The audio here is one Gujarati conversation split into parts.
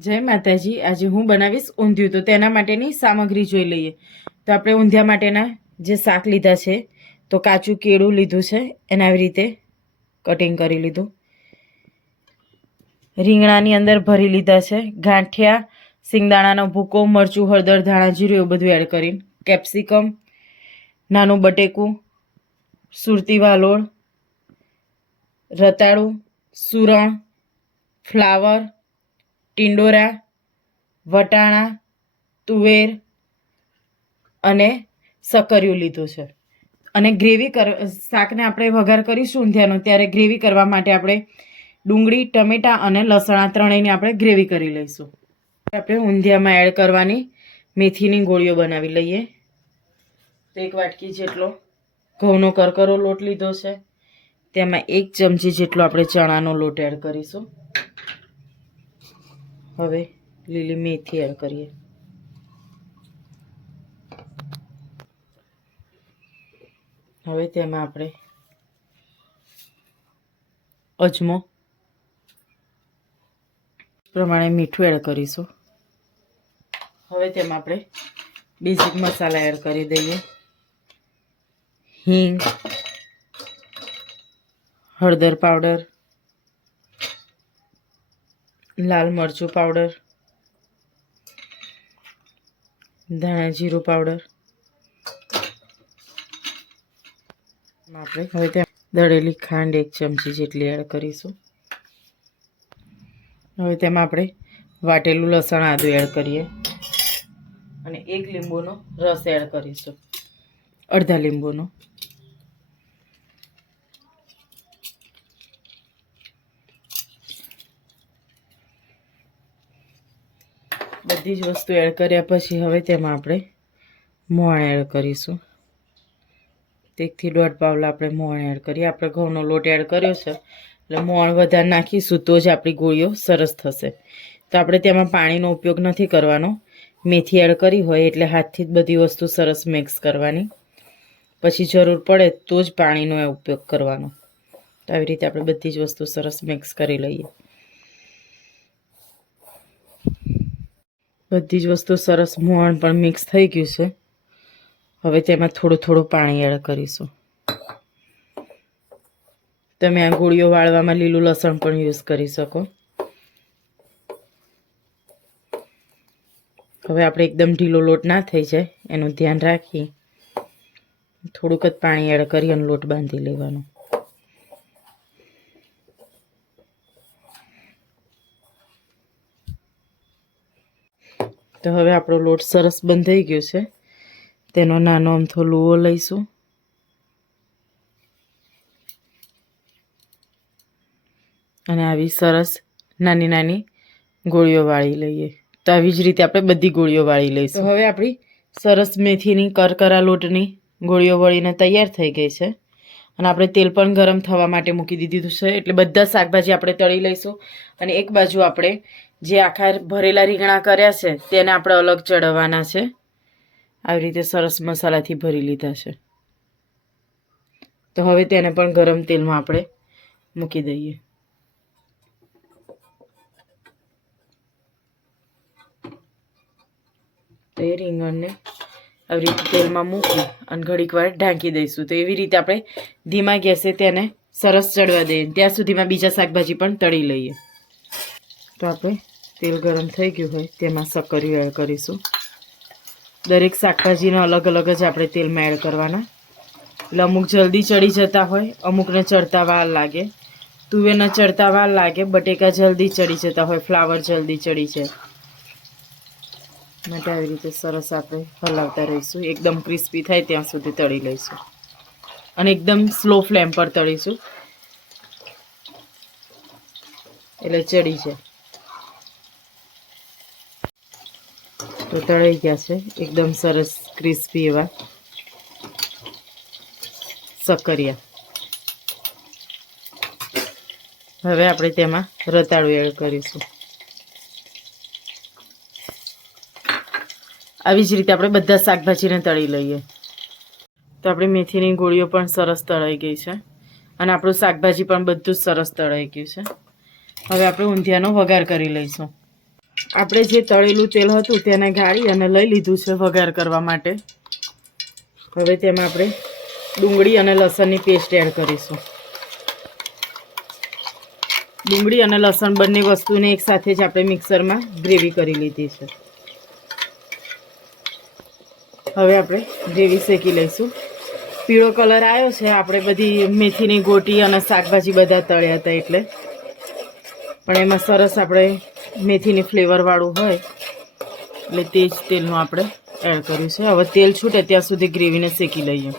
જય માતાજી. આજે હું બનાવીશ ઊંધિયું. તો તેના માટેની સામગ્રી જોઈ લઈએ. તો આપણે ઊંધિયા માટેના જે શાક લીધા છે, તો કાચું કેળું લીધું છે, એને આવી રીતે કટિંગ કરી લીધું. રીંગણાની અંદર ભરી લીધા છે, ગાંઠિયા, સિંગદાણાનો ભૂકો, મરચું, હળદર, ધાણા જીરું, એવું બધું એડ કરીને કેપ્સિકમ નાનું બટેકું, સુરતી વાલોળ, રતાળું, સુરણ ફ્લાવર ટિંડોરા, વટાણા, તુવેર અને સકરિયું લીધું છે. અને ગ્રેવી કર, શાકને આપણે વઘાર કરીશું ઊંધિયાનો, ત્યારે ગ્રેવી કરવા માટે આપણે ડુંગળી, ટમેટાં અને લસણ આ ત્રણેયની આપણે ગ્રેવી કરી લઈશું. આપણે ઊંધિયામાં એડ કરવાની મેથીની ગોળીઓ બનાવી લઈએ. તો એક વાટકી જેટલો ઘઉંનો કરકરો લોટ લીધો છે. તેમાં એક ચમચી જેટલો આપણે ચણાનો લોટ એડ કરીશું. હવે લીલી મેથી એડ કરીએ. હવે તેમાં આપણે અજમો પ્રમાણે મીઠું એડ કરીશું. હવે તેમાં આપણે બેઝિક મસાલા એડ કરી દઈએ. હિંગ, હળદર પાવડર લાલ મરચું પાવડર ધાણા જીરું પાવડર આપણે હવે ત્યાં દળેલી ખાંડ એક ચમચી જેટલી એડ કરીશું. હવે તેમાં આપણે વાટેલું લસણ આદુ એડ કરીએ. અને એક લીંબુનો રસ એડ કરીશું. અડધા લીંબુનો. બધી જ વસ્તુ એડ કર્યા પછી હવે તેમાં આપણે મોણ એડ કરીશું. એકથી દોઢ પાવલા આપણે મોણ એડ કરીએ. આપણે ઘઉંનો લોટ એડ કર્યો છે. એટલે મોણ વધારે નાખીશું તો જ આપણી ગોળીઓ સરસ થશે. તો આપણે તેમાં પાણીનો ઉપયોગ નથી કરવાનો. મેથી એડ કરી હોય એટલે હાથથી જ બધી વસ્તુ સરસ મિક્સ કરવાની. પછી જરૂર પડે તો જ પાણીનો ઉપયોગ કરવાનો. તો આવી રીતે આપણે બધી જ વસ્તુ સરસ મિક્સ કરી લઈએ. બધી જ વસ્તુ સરસ મોણ પણ મિક્સ થઈ ગયું છે. હવે તેમાં થોડું થોડું પાણી એડ કરીશું. તમે આ ગોળીઓ વાળવામાં લીલું લસણ પણ યુઝ કરી શકો. હવે આપણે એકદમ ઢીલો લોટ ના થઈ જાય, એનું ધ્યાન રાખી થોડુંક જ પાણી એડ કરી અને લોટ બાંધી લેવાનો. તો હવે આપણો લોટ સરસ બંધાઈ ગયો છે. તેનો નાનો અમથો લુઓ લઈશું. અને આવી સરસ નાની નાની ગોળીઓ વાળી લઈએ. તો આવી જ રીતે આપણે બધી ગોળીઓ વાળી લઈશું. હવે આપણી સરસ મેથીની કરકરા લોટની ગોળીઓ વળીને તૈયાર થઈ ગઈ છે. અને આપણે તેલ પણ ગરમ થવા માટે મૂકી દીધું છે. એટલે બધા શાકભાજી આપણે તળી લઈશું. અને એક બાજુ આપણે જે આખા ભરેલા રીંગણા કર્યા છે, તેને આપણે અલગ ચડવવાના છે. આવી રીતે સરસ મસાલાથી ભરી લીધા છે. તો હવે તેને પણ ગરમ તેલમાં આપણે મૂકી દઈએ. તો એ રીંગણને આવી રીતે તેલમાં મૂકી અને ઘડીક વાર ઢાંકી દઈશું. તો એવી રીતે આપણે ધીમા ગેસે તેને સરસ ચડવા દઈએ. ત્યાં સુધીમાં બીજા શાકભાજી પણ તળી લઈએ. તો આપણે તેલ ગરમ થઈ ગયું હોય, તેમાં સક્કરિયું એડ કરીશું. દરેક શાકભાજીને અલગ અલગ જ આપણે તેલમાં એડ કરવાના. એટલે અમુક જલ્દી ચડી જતા હોય, અમુકને ચડતા વાર લાગે. તુવેરને ચડતા વાર લાગે, બટેકા જલ્દી ચડી જતા હોય, ફ્લાવર જલ્દી ચડી જાય. માટે આવી રીતે સરસ આપણે હલાવતા રહીશું. એકદમ ક્રિસ્પી થાય ત્યાં સુધી તળી લઈશું. અને એકદમ સ્લો ફ્લેમ પર તળીશું. એટલે ચડી જાય. તો તળાઈ ગયા છે. એકદમ સરસ ક્રિસ્પી એવા સકરિયા હવે આપણે તેમાં રતાળું એડ કરીશું. આવી જ રીતે આપણે બધા શાકભાજીને તળી લઈએ. તો આપણી મેથીની ગોળીઓ પણ સરસ તળાઈ ગઈ છે. અને આપણું શાકભાજી પણ બધું જ સરસ તળાઈ ગયું છે. હવે આપણે ઊંધિયાનો વઘાર કરી લઈશું. આપણે જે તળેલું તેલ હતું તેને ગાળી અને લઈ લીધું છે વઘાર કરવા માટે. હવે તેમાં આપણે ડુંગળી અને લસણની પેસ્ટ એડ કરીશું. ડુંગળી અને લસણ બંને વસ્તુને એકસાથે જ આપણે મિક્સરમાં ગ્રેવી કરી લીધી છે. હવે આપણે ગ્રેવી શેકી લઈશું. પીળો કલર આવ્યો છે, આપણે બધી મેથીની ગોટી અને શાકભાજી બધા તળ્યા હતા એટલે. પણ એમાં સરસ આપણે મેથીની ફ્લેવરવાળું હોય, એટલે તે જ તેલનું આપણે એડ કર્યું છે. હવે તેલ છૂટે ત્યાં સુધી ગ્રેવીને શેકી લઈએ.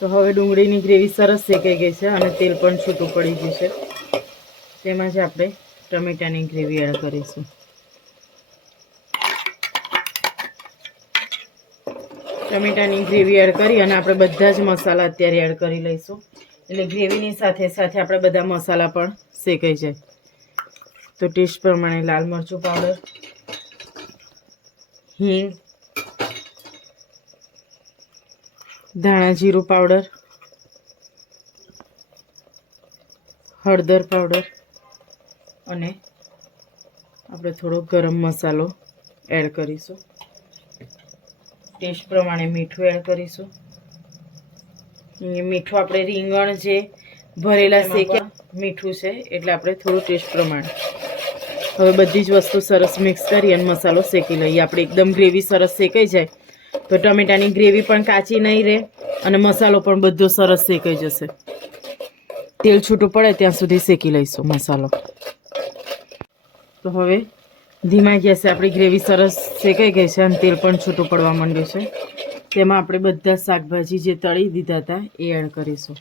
તો હવે ડુંગળીની ગ્રેવી સરસ શેકાઈ ગઈ છે અને તેલ પણ છૂટું પડી ગયું છે. તેમાં જ આપણે ટમેટાની ગ્રેવી એડ કરીશું. ટમેટાની ગ્રેવી એડ કરી અને આપણે બધા જ મસાલા અત્યારે એડ કરી લઈશું. એટલે ગ્રેવીની સાથે સાથે આપણે બધા મસાલા પણ શેકાઈ જાય. તો ટેસ્ટ પ્રમાણે લાલ મરચું પાવડર હિંગ ધાણા જીરું પાવડર હળદર પાવડર અને આપણે થોડો ગરમ મસાલો એડ કરીશું. ટેસ્ટ પ્રમાણે મીઠું એડ કરીશું. મીઠું આપણે રીંગણ જે ભરેલા શેક્યા મીઠું છે એટલે આપણે થોડું ટેસ્ટ પ્રમાણે. હવે બધી જ વસ્તુ સરસ મિક્સ કરી અને મસાલો શેકી લઈએ. આપણે એકદમ ગ્રેવી સરસ શેકાઈ જાય. તો ટમેટાની ગ્રેવી પણ કાચી નહીં રહે અને મસાલો પણ બધો સરસ શેકાઈ જશે. તેલ છૂટું પડે ત્યાં સુધી શેકી લઈશું મસાલો. તો હવે ધીમા ગેસે આપણી ગ્રેવી સરસ શેકાઈ ગઈ છે અને તેલ પણ છૂટું પડવા માંડ્યું છે. તેમાં આપણે બધા શાકભાજી જે તળી દીધા હતા એ એડ કરીશું.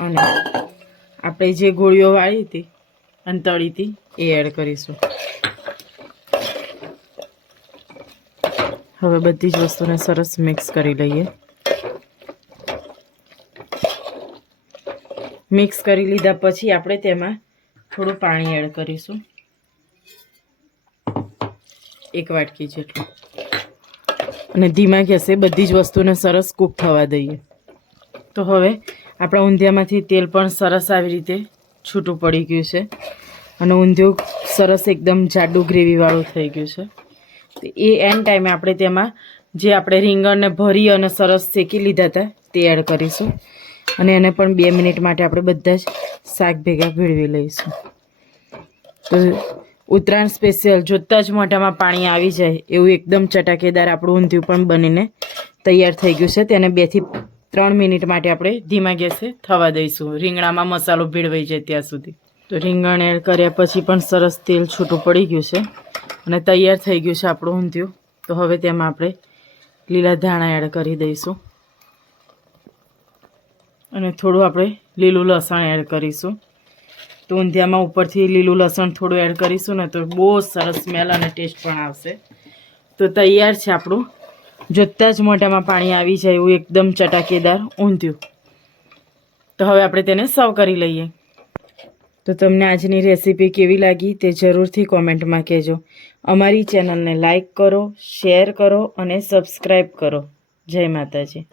અને આપણે જે ગોળીઓ વાળી હતી અને તળી હતી, એ એડ કરીશું. હવે બધી જ વસ્તુને સરસ મિક્સ કરી લઈએ. મિક્સ કરી લીધા પછી આપણે તેમાં થોડું પાણી એડ કરીશું. એક વાટકી જેટલું. અને ધીમા ગેસે બધી જ વસ્તુને સરસ કૂક થવા દઈએ. તો હવે આપણા ઊંધિયામાંથી તેલ પણ સરસ આવી રીતે છૂટું પડી ગયું છે. અને ઊંધિયું સરસ એકદમ જાડું ગ્રેવીવાળું થઈ ગયું છે. તો એ એન ટાઈમે આપણે તેમાં જે આપણે રીંગણને ભરી અને સરસ શેકી લીધા હતા તે એડ કરીશું. અને એને પણ બે મિનિટ માટે આપણે બધા જ શાક ભેગા ભેળવી લઈશું. તો ઉત્તરાયણ સ્પેશિયલ જોતાં જ મોઢામાં પાણી આવી જાય એવું એકદમ ચટાકેદાર આપણું ઊંધિયું પણ બનીને તૈયાર થઈ ગયું છે. તેને બેથી ત્રણ મિનિટ માટે આપણે ધીમા ગેસે થવા દઈશું. રીંગણામાં મસાલો ભેળવાઈ જાય ત્યાં સુધી. તો રીંગણ એડ કર્યા પછી પણ સરસ તેલ છૂટું પડી ગયું છે અને તૈયાર થઈ ગયું છે આપણું ઊંધિયું. તો હવે તેમાં આપણે લીલા ધાણા એડ કરી દઈશું. અને થોડું આપણે લીલું લસણ એડ કરીશું. તો ઊંધિયામાં ઉપરથી લીલું લસણ થોડું એડ કરીશું ને તો બહુ સરસ સ્મેલ અને ટેસ્ટ પણ આવશે. તો તૈયાર છે આપણું જોતાં જ મોઢામાં પાણી આવી જાય એવું એકદમ ચટાકેદાર ઊંધિયું. તો હવે આપણે તેને સર્વ કરી લઈએ. તો તમને આજની રેસીપી કેવી લાગી તે જરૂરથી કોમેન્ટમાં કહેજો. અમારી ચેનલને લાઈક કરો, શેર કરો અને સબસ્ક્રાઈબ કરો. જય માતાજી.